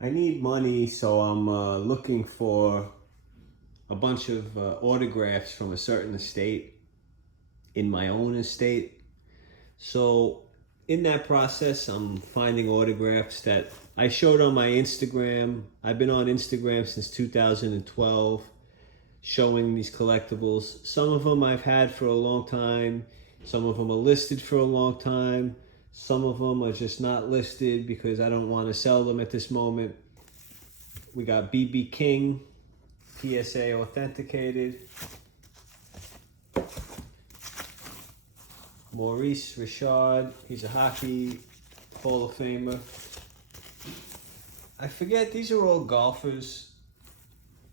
I need money, so I'm looking for a bunch of autographs from a certain estate in my own estate. So in that process, I'm finding autographs that I showed on my Instagram. I've been on Instagram since 2012, showing these collectibles. Some of them I've had for a long time. Some of them are listed for a long time. Some of them are just not listed because I don't want to sell them at this moment. We got BB King, PSA authenticated. Maurice Richard, he's a hockey Hall of Famer. I forget, these are all golfers.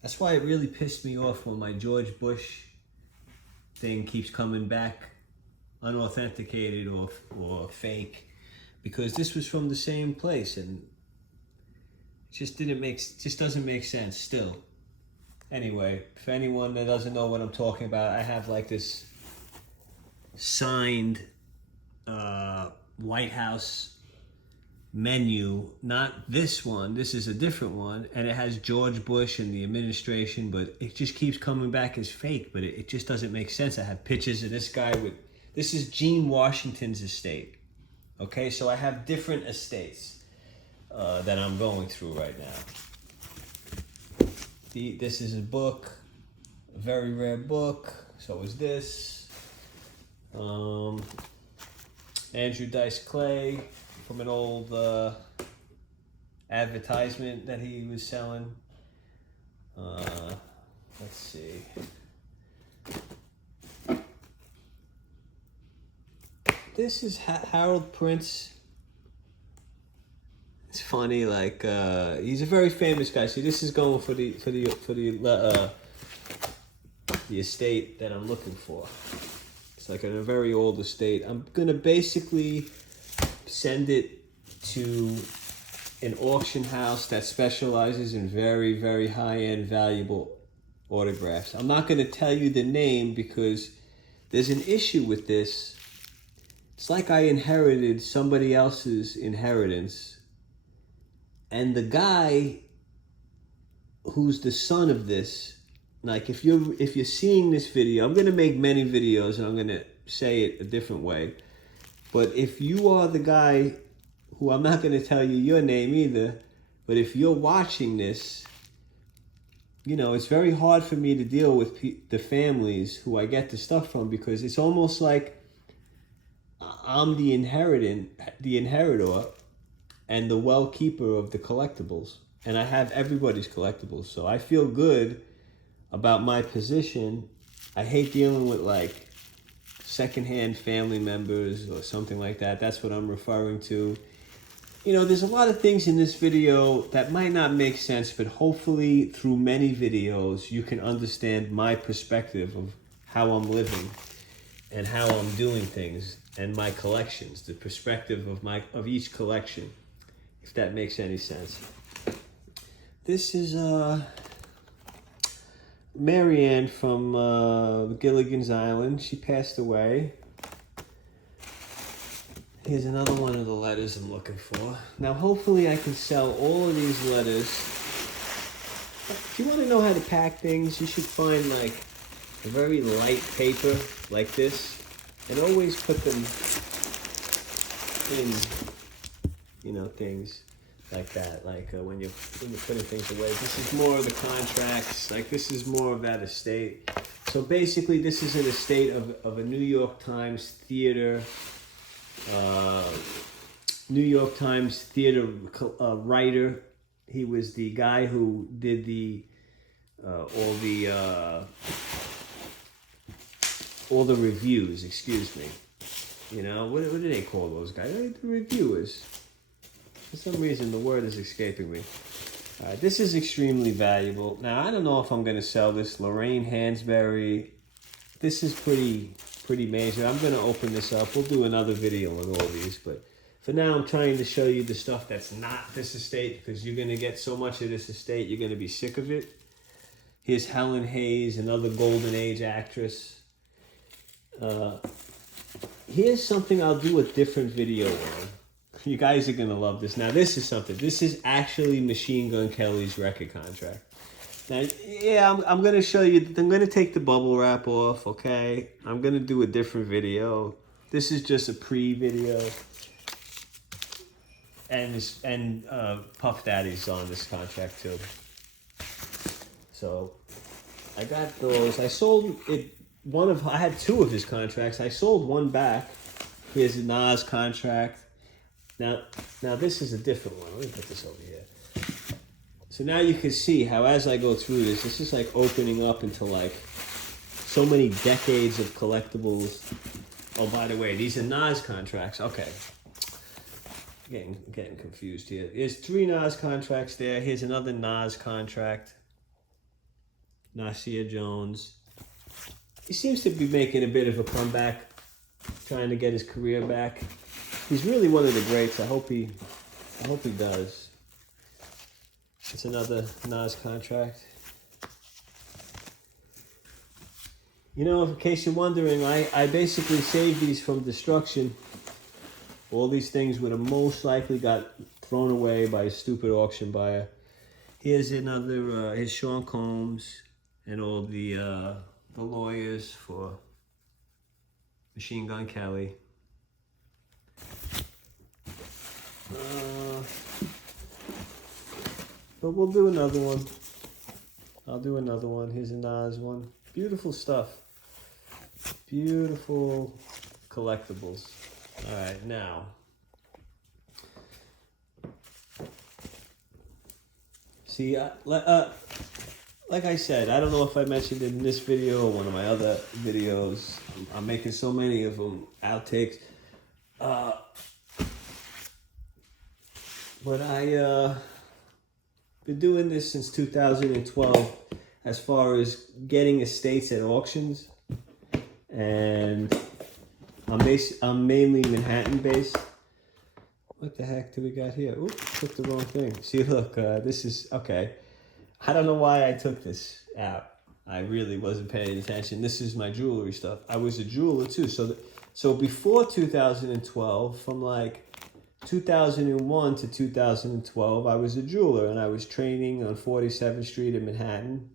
That's why it really pissed me off when my George Bush thing keeps coming back unauthenticated or fake, because this was from the same place and it just doesn't make sense still. Anyway, for anyone that doesn't know what I'm talking about, I have like this signed White House menu, not this one, this is a different one, and it has George Bush and the administration, but it just keeps coming back as fake, but it just doesn't make sense. I have pictures of this guy with, this is Gene Washington's estate. Okay, so I have different estates that I'm going through right now. This is a book, a very rare book, so is this. Andrew Dice Clay from an old advertisement that he was selling. Let's see. This is Harold Prince. It's funny, like he's a very famous guy. See, this is going for the estate that I'm looking for. It's like a very old estate. I'm gonna basically send it to an auction house that specializes in very, very high-end, valuable autographs. I'm not gonna tell you the name because there's an issue with this. It's like I inherited somebody else's inheritance, and the guy who's the son of this, like if you're seeing this video, I'm gonna make many videos and I'm gonna say it a different way. But if you are the guy who, I'm not gonna tell you your name either, but if you're watching this, you know, it's very hard for me to deal with the families who I get the stuff from, because it's almost like I'm the inheritor, and the well keeper of the collectibles. And I have everybody's collectibles, so I feel good about my position. I hate dealing with like secondhand family members or something like that. That's what I'm referring to. You know, there's a lot of things in this video that might not make sense, but hopefully through many videos, you can understand my perspective of how I'm living and how I'm doing things, and my collections, the perspective of each collection, if that makes any sense. This is Marianne from Gilligan's Island. She passed away. Here's another one of the letters I'm looking for. Now, hopefully I can sell all of these letters. If you want to know how to pack things, you should find like a very light paper like this, and always put them in, you know, things like that. Like when you're putting things away. This is more of the contracts. Like this is more of that estate. So basically, this is an estate of a New York Times theater. New York Times theater writer. He was the guy who did all the reviews, excuse me. You know, what do they call those guys? The reviewers. For some reason, the word is escaping me. This is extremely valuable. Now, I don't know if I'm going to sell this. Lorraine Hansberry. This is pretty major. I'm going to open this up. We'll do another video on all these, but for now, I'm trying to show you the stuff that's not this estate, because you're going to get so much of this estate, you're going to be sick of it. Here's Helen Hayes, another Golden Age actress. Here's something I'll do a different video on. You guys are gonna love this. Now this is something. This is actually Machine Gun Kelly's record contract. Now, yeah, I'm gonna show you. I'm gonna take the bubble wrap off. Okay, I'm gonna do a different video. This is just a pre-video. And Puff Daddy's on this contract too. So I got those. I sold it. I had 2 of his contracts. I sold one back. Here's a Nas contract. Now this is a different one. Let me put this over here. So now you can see how as I go through this is like opening up into like so many decades of collectibles. Oh, by the way, these are Nas contracts. Okay. Getting confused here. There's 3 Nas contracts there. Here's another Nas contract. Nasir Jones. He seems to be making a bit of a comeback, trying to get his career back. He's really one of the greats. I hope he does. It's another Nas contract. You know, in case you're wondering, I basically saved these from destruction. All these things would have most likely got thrown away by a stupid auction buyer. Here's another, here's Sean Combs and all the lawyers for Machine Gun Kelly. But we'll do another one. I'll do another one. Here's a Nas one. Beautiful stuff. Beautiful collectibles. All right, now. See, like I said, I don't know if I mentioned it in this video or one of my other videos. I'm making so many of them, outtakes. But I been doing this since 2012 as far as getting estates at auctions. And I'm mainly Manhattan based. What the heck do we got here? Oops, took the wrong thing. See, look, this is, okay. I don't know why I took this out. I really wasn't paying attention. This is my jewelry stuff. I was a jeweler too. So before 2012, from like 2001 to 2012, I was a jeweler and I was training on 47th Street in Manhattan.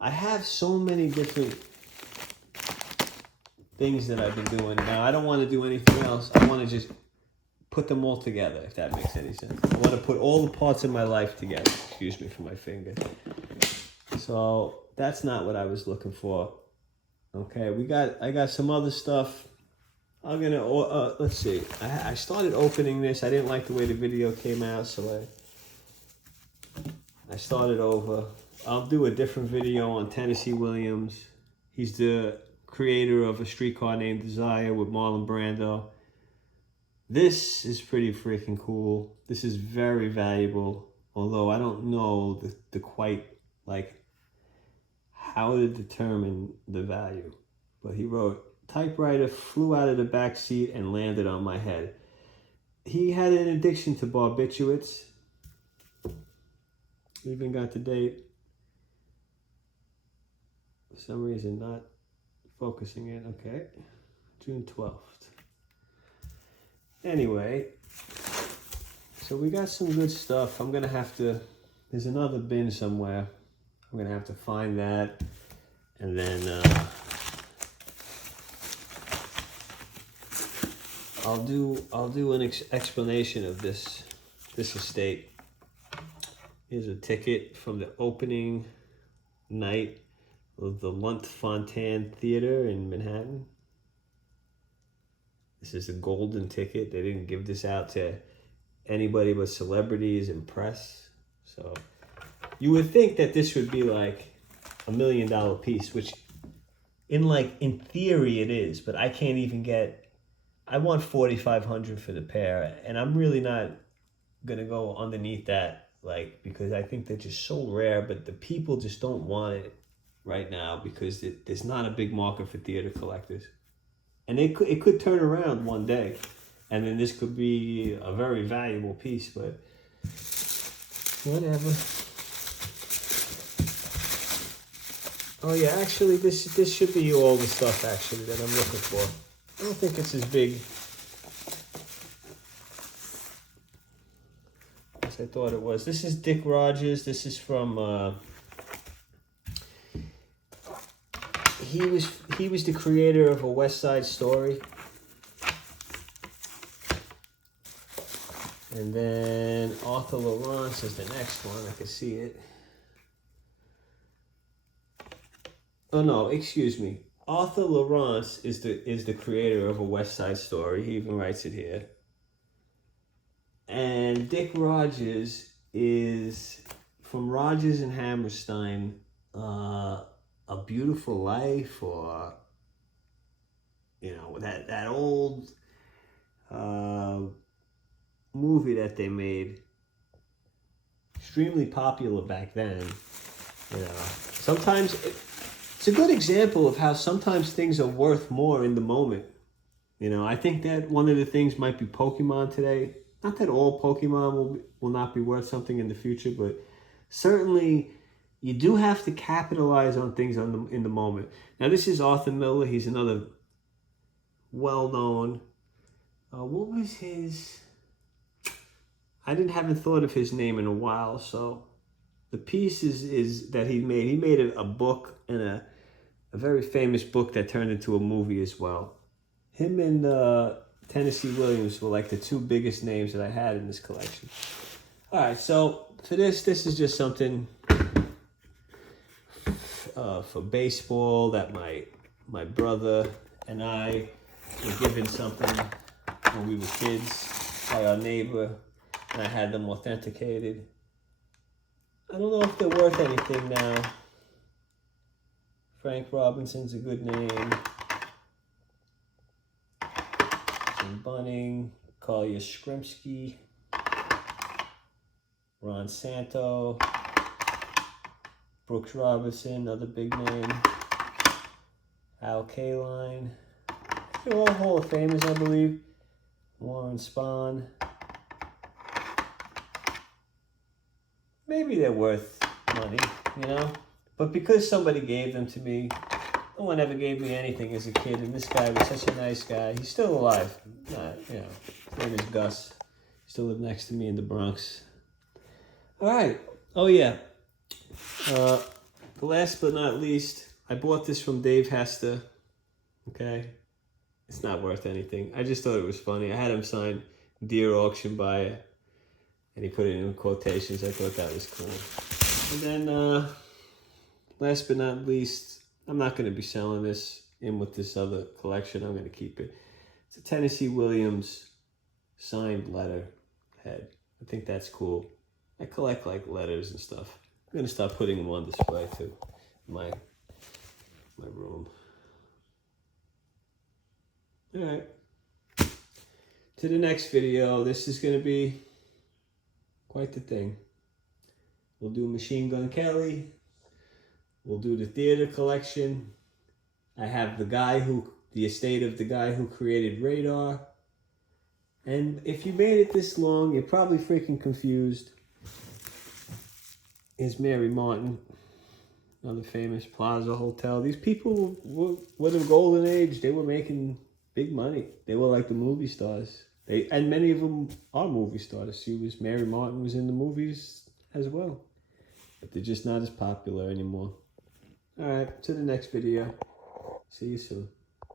I have so many different things that I've been doing. Now, I don't want to do anything else. I want to just put them all together, if that makes any sense. I want to put all the parts of my life together. Excuse me for my finger. So that's not what I was looking for. Okay, I got some other stuff. I'm gonna, let's see. I started opening this. I didn't like the way the video came out, so I started over. I'll do a different video on Tennessee Williams. He's the creator of A Streetcar Named Desire with Marlon Brando. This is pretty freaking cool. This is very valuable, although I don't know the quite, like, how to determine the value. But he wrote, typewriter flew out of the back seat and landed on my head. He had an addiction to barbiturates. Even got the date. For some reason, not focusing it. Okay, June 12th. Anyway, so we got some good stuff. I'm gonna have to, there's another bin somewhere. I'm gonna have to find that, and then I'll do an explanation of this estate. Here's a ticket from the opening night of the Lunt-Fontanne Theater in Manhattan. This is a golden ticket. They didn't give this out to anybody but celebrities and press. So you would think that this would be like $1 million piece, which in theory it is, but I can't even get, I want $4,500 for the pair, and I'm really not gonna go underneath that, like, because I think they're just so rare, but the people just don't want it right now because there's not a big market for theater collectors. And it could turn around one day, and then this could be a very valuable piece, but whatever. Oh yeah, actually this should be all the stuff actually that I'm looking for. I don't think it's as big. I thought it was. This is Dick Rogers. This is from. He was the creator of A West Side Story. And then Arthur Laurents is the next one. I can see it. Oh no, excuse me. Arthur Laurents is the creator of A West Side Story. He even writes it here. And Dick Rogers is from Rodgers and Hammerstein, A Beautiful Life, or that old movie that they made, extremely popular back then. Sometimes it's a good example of how sometimes things are worth more in the moment. I think that one of the things might be Pokemon today. Not that all Pokemon will not be worth something in the future, but certainly you do have to capitalize on things in the moment. Now, this is Arthur Miller. He's another well-known. What was his? I haven't thought of his name in a while. So the piece is that he made. He made a book, and a very famous book that turned into a movie as well. Him and Tennessee Williams were like the two biggest names that I had in this collection. All right, so for this is just something for baseball that my brother and I were given something when we were kids by our neighbor, and I had them authenticated. I don't know if they're worth anything now. Frank Robinson's a good name. Jim Bunning, Carl Yastrzemski, Ron Santo, Brooks Robinson, another big name, Al Kaline. They're all Hall of Famers, I believe. Warren Spahn. Maybe they're worth money, But because somebody gave them to me, no one ever gave me anything as a kid, and this guy was such a nice guy. He's still alive. His name is Gus. He still lives next to me in the Bronx. All right. Oh, yeah. The last but not least, I bought this from Dave Hester. Okay? It's not worth anything. I just thought it was funny. I had him sign Dear Auction Buyer, and he put it in quotations. I thought that was cool. And then, last but not least, I'm not going to be selling this in with this other collection. I'm going to keep it. It's a Tennessee Williams signed letter head. I think that's cool. I collect letters and stuff. I'm going to start putting them on display too in my room. All right. To the next video. This is going to be quite the thing. We'll do Machine Gun Kelly. We'll do the theater collection. I have the estate of the guy who created Radar. And if you made it this long, you're probably freaking confused. Is Mary Martin, another famous Plaza Hotel. These people were the golden age. They were making big money. They were like the movie stars. And many of them are movie stars. Mary Martin was in the movies as well. But they're just not as popular anymore. All right, to the next video. See you soon.